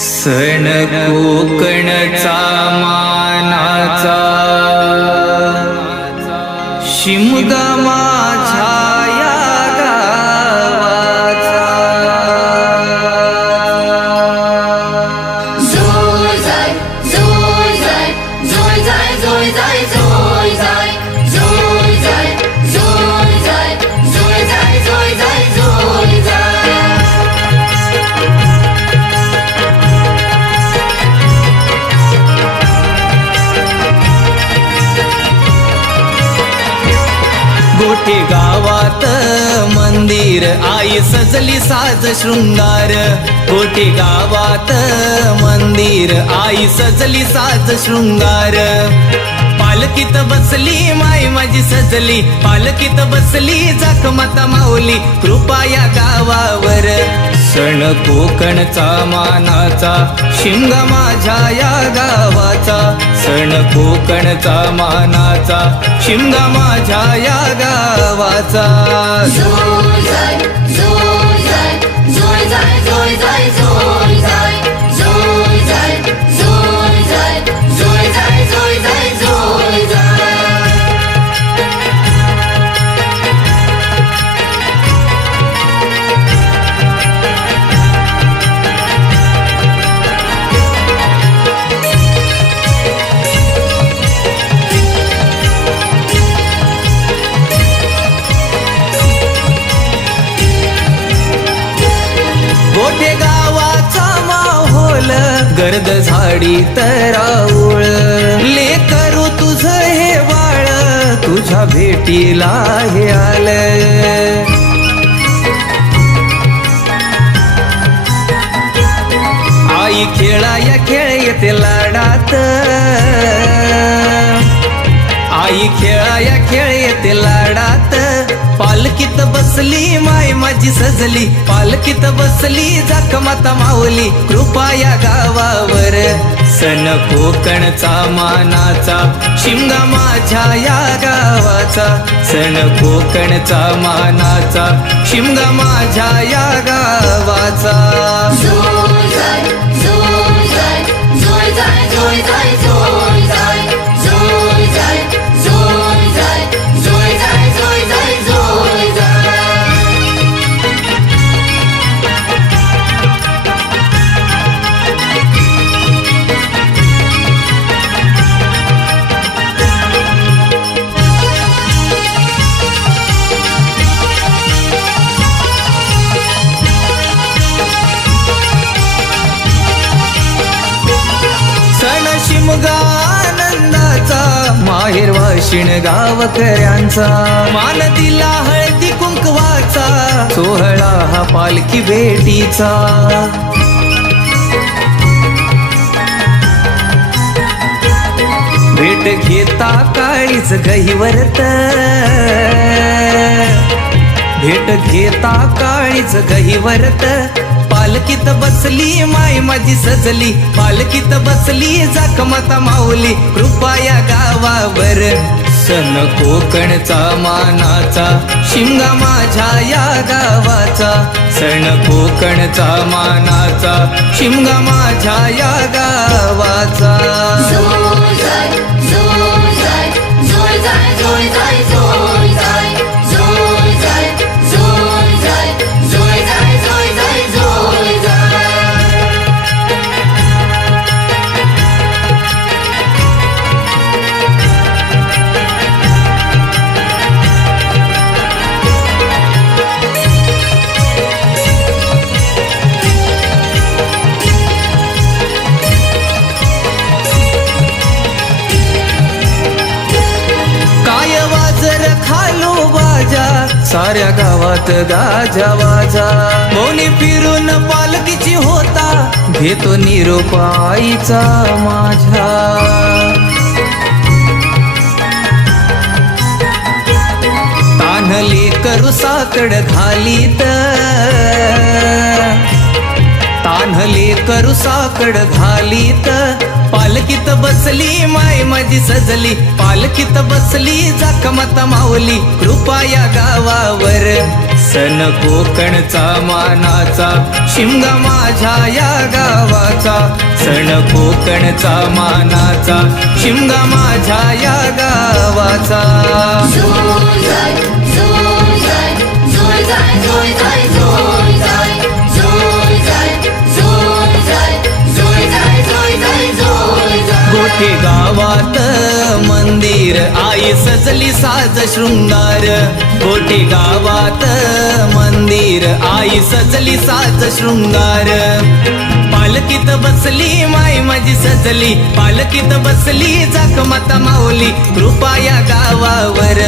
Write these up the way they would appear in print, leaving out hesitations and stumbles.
सण कोकणचा मानाचा शिमगा माझ्या या गावाचा। जोय जाय जोय जाय जोय जाय जोय जाय जोय जाय जोय जाय जोय जाय जोय जाय जोय जाय जोय जाय। गोठे गावात मंदिर आई सजली साज शृंगार। गोठे गावात मंदिर आई सजली साज शृंगार। पालकीत बसली माई माझी सजली, पालकीत बसली जखमाता माऊली, कृपा या गावावर। सण कोकणचा मानाचा शिमगा माझ्या या गावाचा। सण कोकणचा मानाचा शिमगा माझ्या या गावाचा। जोय जाय जोय जाय जोय जाय जोय जाय जोय जाय जोय जाय जोय जाय जोय जाय जोय जाय जोय जाय। गोठे गावाचा माहोल गर्द झाडी तराऊळ। लेकरू तुझ हे बाळ तुझ्या भेटीला हे आलं। आई खेळाया खेळ येते लाडात, आई खेळाया खेळ येते लाडात। पालकीत बसली माय माझी सजली, पालकीत बसली जखमाता माऊली, कृपा या गावावर। सण कोकणचा मानाचा शिमगा माझ्या या गावाचा। सण कोकणचा मानाचा शिमगा माझ्या या गावाचा। जोय जाय जोय जाय जोय जाय जोय जाय जोय जाय जोय जाय जोय जाय जोय जाय जोय जाय जोय जाय। सण शिमगा आनंदाचा माहेर वाशिण गावकऱ्यांचा। मान दिला हळदी कुंकवाचा सोहळा हा पालखी भेटीचा। भेट घेता काळीच गहिवरत, भेट घेता काळीच गहिवरत। पालकीत बसली माय माझी सजली, पालकीत बसली जखमाता माऊली, कृपा या गावावर। सण कोकणचा मानाचा शिमगा माझ्या या गावाचा। सण कोकणचा मानाचा शिमगा माझ्या या गावाचा। जोय जाय जोय जाय जोय जाय जोय जाय जोय जाय जोय जाय जोय जाय जोय जाय जोय जाय जोय जाय। काय वाजर खालो बाजा साऱ्या गावात गाजा वाजा। मोनी फिरून पालकीची होता घेतो निरोप आईचा माझ्या। तान्हले करू साकड घालीत, तान पान्हले करू साकड घालीत पालकीत बसली माय माझी सजली पालकीत बसली जखमत माऊली कृपा या गावावर सण कोकणचा मानाचा शिमगा माझ्या या गावाचा सण कोकणचा मानाचा शिमगा माझ्या या गावाचा जोय जाय जोय जाय जोय जाय जोय जाय जोय जाय जोय जाय जोय जाय जोय जाय जोय जाय जोय जाय गोठे गावात मंदिर आई सजली साज शृंगार गोठे गावात मंदिर आई सजली साज शृंगार पालकीत बसली माय माझी सजली पालकीत बसली जखमत माऊली कृपा या गावावर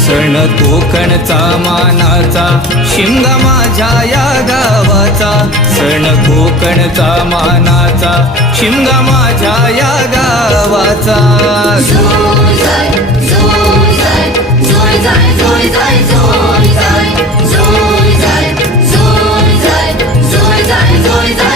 सण कोकणचा मानाचा शिमगा माझ्या या गावाचा सण कोकणचा मानाचा शिमगा माझ्या या गावाचा जोय जाय जोय जाय जोय जाय जोय जाय जोय जाय जोय जाय जोय जाय जोय जाय जोय जाय